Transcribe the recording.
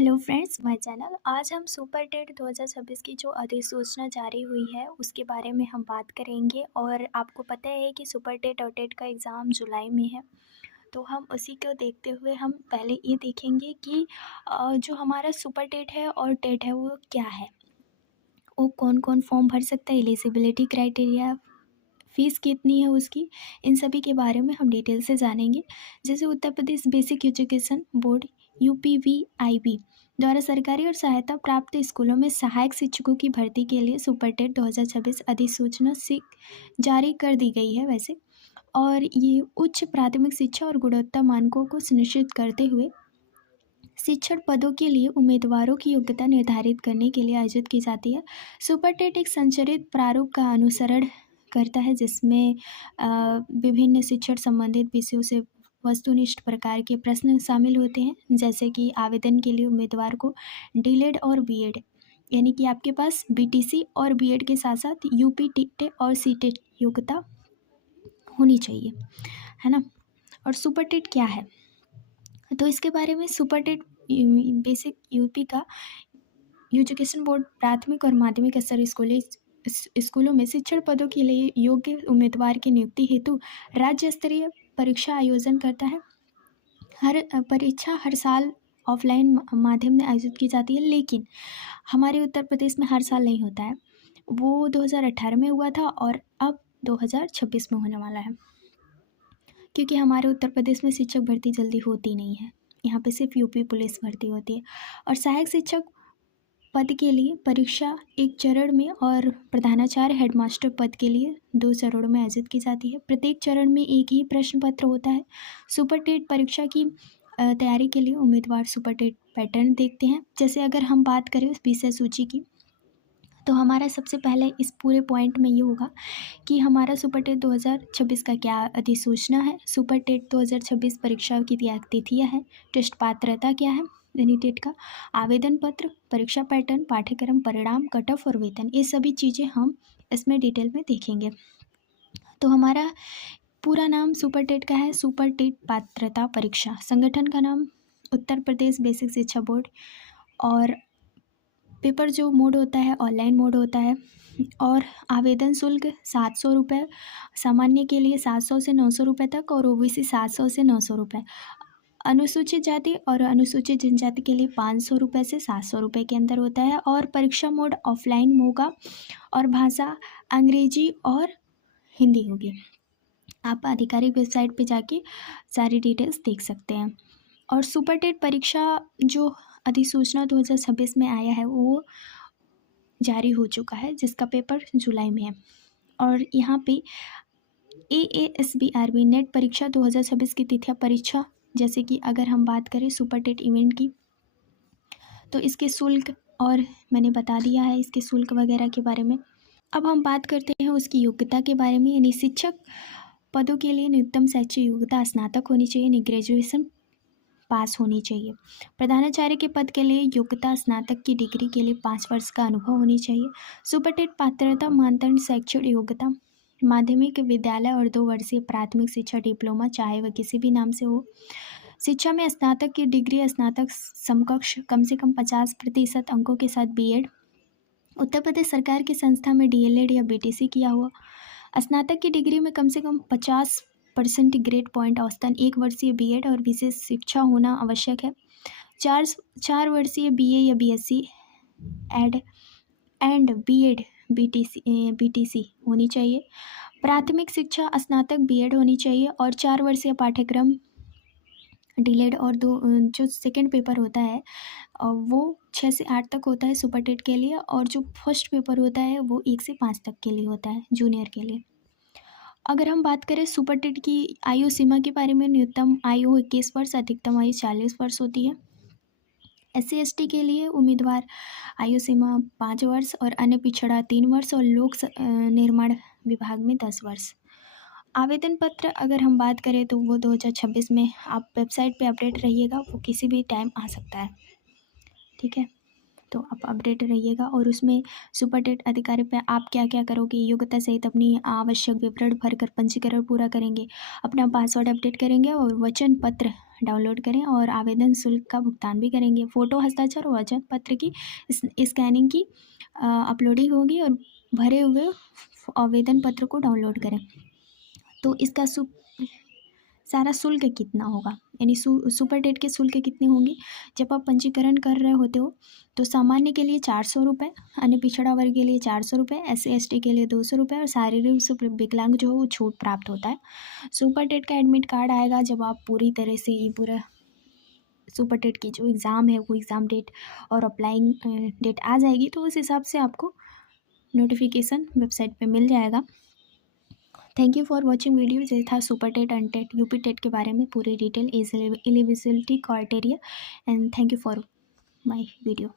Hello friends, my channel. आज हम super TET 2026 की जो अधिसूचना जारी हुई है उसके बारे में हम बात करेंगे। और आपको पता है कि सुपर टेट और टेट का एग्ज़ाम जुलाई में है, तो हम उसी को देखते हुए हम पहले ये देखेंगे कि जो हमारा सुपर टेट है और टेट है वो क्या है, वो कौन कौन फॉर्म भर सकता है, एलिजिबिलिटी क्राइटेरिया, फ़ीस कितनी है उसकी, इन सभी के बारे में हम डिटेल से जानेंगे। जैसे Uttar Pradesh basic education board यूपीवीआईबी द्वारा सरकारी और सहायता प्राप्त स्कूलों में सहायक शिक्षकों की भर्ती के लिए सुपर टेट 2026 अधिसूचना जारी कर दी गई है वैसे। और ये उच्च प्राथमिक शिक्षा और गुणवत्ता मानकों को सुनिश्चित करते हुए शिक्षण पदों के लिए उम्मीदवारों की योग्यता निर्धारित करने के लिए आयोजित की जाती है। सुपर टेट एक संरचित प्रारूप का अनुसरण करता है जिसमें विभिन्न शिक्षण संबंधित विषयों से वस्तुनिष्ठ प्रकार के प्रश्न शामिल होते हैं, जैसे कि आवेदन के लिए उम्मीदवार को डीलेड और बीएड यानी कि आपके पास बीटीसी और बीएड के साथ साथ यूपी टेट और सीटेट योग्यता होनी चाहिए, है ना। और सुपर टेट क्या है, तो इसके बारे में सुपर टेट बेसिक यूपी का एजुकेशन बोर्ड प्राथमिक और माध्यमिक स्तर स्कूलों में शिक्षण पदों के लिए योग्य उम्मीदवार की नियुक्ति हेतु राज्य स्तरीय परीक्षा आयोजन करता है। परीक्षा हर साल ऑफलाइन माध्यम में आयोजित की जाती है, लेकिन हमारे उत्तर प्रदेश में हर साल नहीं होता है। वो 2018 में हुआ था और अब 2026 में होने वाला है, क्योंकि हमारे उत्तर प्रदेश में शिक्षक भर्ती जल्दी होती नहीं है। यहाँ पे सिर्फ यूपी पुलिस भर्ती होती है। और सहायक शिक्षक पद के लिए परीक्षा एक चरण में और प्रधानाचार्य हेडमास्टर पद के लिए 2 चरणों में आयोजित की जाती है। प्रत्येक चरण में एक ही प्रश्न पत्र होता है। सुपर टेट परीक्षा की तैयारी के लिए उम्मीदवार सुपर टेट पैटर्न देखते हैं। जैसे अगर हम बात करें विषय सूची की, तो हमारा सबसे पहले इस पूरे पॉइंट में ये होगा कि हमारा सुपर टेट 2026 का क्या अधिसूचना है। सुपर टेट 2026 परीक्षा की तिथियाँ हैं, टेस्ट पात्रता क्या है यानी टेट का, आवेदन पत्र, परीक्षा पैटर्न, पाठ्यक्रम, परिणाम, कट ऑफ और वेतन, ये सभी चीज़ें हम इसमें डिटेल में देखेंगे। तो हमारा पूरा नाम सुपर टेट का है, सुपर टेट पात्रता परीक्षा। संगठन का नाम उत्तर प्रदेश बेसिक शिक्षा बोर्ड। और पेपर जो मोड होता है ऑनलाइन मोड होता है। और आवेदन शुल्क 700 रुपये, सामान्य के लिए 700 से 900 रुपये तक, और ओबीसी 700 से 900 रुपये। अनुसूचित जाति और अनुसूचित जनजाति के लिए 500 रुपये से 700 रुपये के अंदर होता है। और परीक्षा मोड ऑफलाइन होगा और भाषा अंग्रेजी और हिंदी होगी। आप आधिकारिक वेबसाइट पे जाके सारी डिटेल्स देख सकते हैं। और सुपर टेट परीक्षा जो अधिसूचना 2026 में आया है वो जारी हो चुका है, जिसका पेपर जुलाई में है। और यहाँ पे AASBRB नेट परीक्षा 2026 की तिथियाँ परीक्षा, जैसे कि अगर हम बात करें सुपर टेट इवेंट की, तो इसके शुल्क और मैंने बता दिया है इसके शुल्क वगैरह के बारे में। अब हम बात करते हैं उसकी योग्यता के बारे में, यानी शिक्षक पदों के लिए न्यूनतम शैक्षिक योग्यता स्नातक होनी चाहिए, यानी ग्रेजुएशन पास होनी चाहिए। प्रधानाचार्य के पद के लिए योग्यता स्नातक की डिग्री के लिए 5 वर्ष का अनुभव होनी चाहिए। सुपर टेट पात्रता मानदंड शैक्षिक योग्यता माध्यमिक विद्यालय और 2 वर्षीय प्राथमिक शिक्षा डिप्लोमा, चाहे वह किसी भी नाम से हो। शिक्षा में स्नातक की डिग्री स्नातक समकक्ष कम से कम 50% अंकों के साथ बीएड, उत्तर प्रदेश सरकार की संस्था में डीएलएड या बीटीसी किया हुआ। स्नातक की डिग्री में कम से कम 50% ग्रेड पॉइंट औसतन 1 वर्षीय बीएड और विशेष शिक्षा होना आवश्यक है। 4 वर्षीय बीए या बीएससी एंड बीएड बीटीसी होनी चाहिए। प्राथमिक शिक्षा स्नातक बीएड होनी चाहिए। और 4 वर्षीय पाठ्यक्रम डीलेड और 2 जो सेकेंड पेपर होता है वो 6 से 8 तक होता है सुपर टेट के लिए। और जो फर्स्ट पेपर होता है वो 1 से 5 तक के लिए होता है जूनियर के लिए। अगर हम बात करें सुपर टेट की आयु सीमा के बारे में, न्यूनतम आयु 21 वर्ष, अधिकतम आयु 40 वर्ष होती है। SC/ST के लिए उम्मीदवार आयु सीमा 5 वर्ष और अन्य पिछड़ा 3 वर्ष और लोक निर्माण विभाग में 10 वर्ष। आवेदन पत्र अगर हम बात करें तो वो 2026 में, आप वेबसाइट पे अपडेट रहिएगा, वो किसी भी टाइम आ सकता है, ठीक है। तो आप अपडेट रहिएगा। और उसमें सुपर टेट अधिकारी पे आप क्या क्या करोगे, योग्यता सहित अपनी आवश्यक विवरण भरकर पंजीकरण पूरा करेंगे, अपना पासवर्ड अपडेट करेंगे और वचन पत्र डाउनलोड करें और आवेदन शुल्क का भुगतान भी करेंगे। फ़ोटो हस्ताक्षर और वचन पत्र की स्कैनिंग की अपलोडिंग होगी और भरे हुए आवेदन पत्र को डाउनलोड करें। तो इसका सारा शुल्क कितना होगा, यानी सुपर टेट के शुल्क कितने होंगे। जब आप पंजीकरण कर रहे होते हो तो सामान्य के लिए 400 रुपये, अन्य पिछड़ा वर्ग के लिए 400 रुपये, SC/ST के लिए 200 रुपये और शारीरिक से विकलांग जो है वो छूट प्राप्त होता है। सुपर टेट का एडमिट कार्ड आएगा जब आप पूरी तरह से ये पूरा सुपर टेट की जो एग्ज़ाम है वो एग्ज़ाम डेट और अप्लाइंग डेट आ जाएगी, तो उस हिसाब से आपको नोटिफिकेशन वेबसाइट पे मिल जाएगा। Thank you for watching video. ये था सुपर टेट अनटेट यूपी टेट के बारे में पूरी detail, eligibility criteria, and thank you for my video.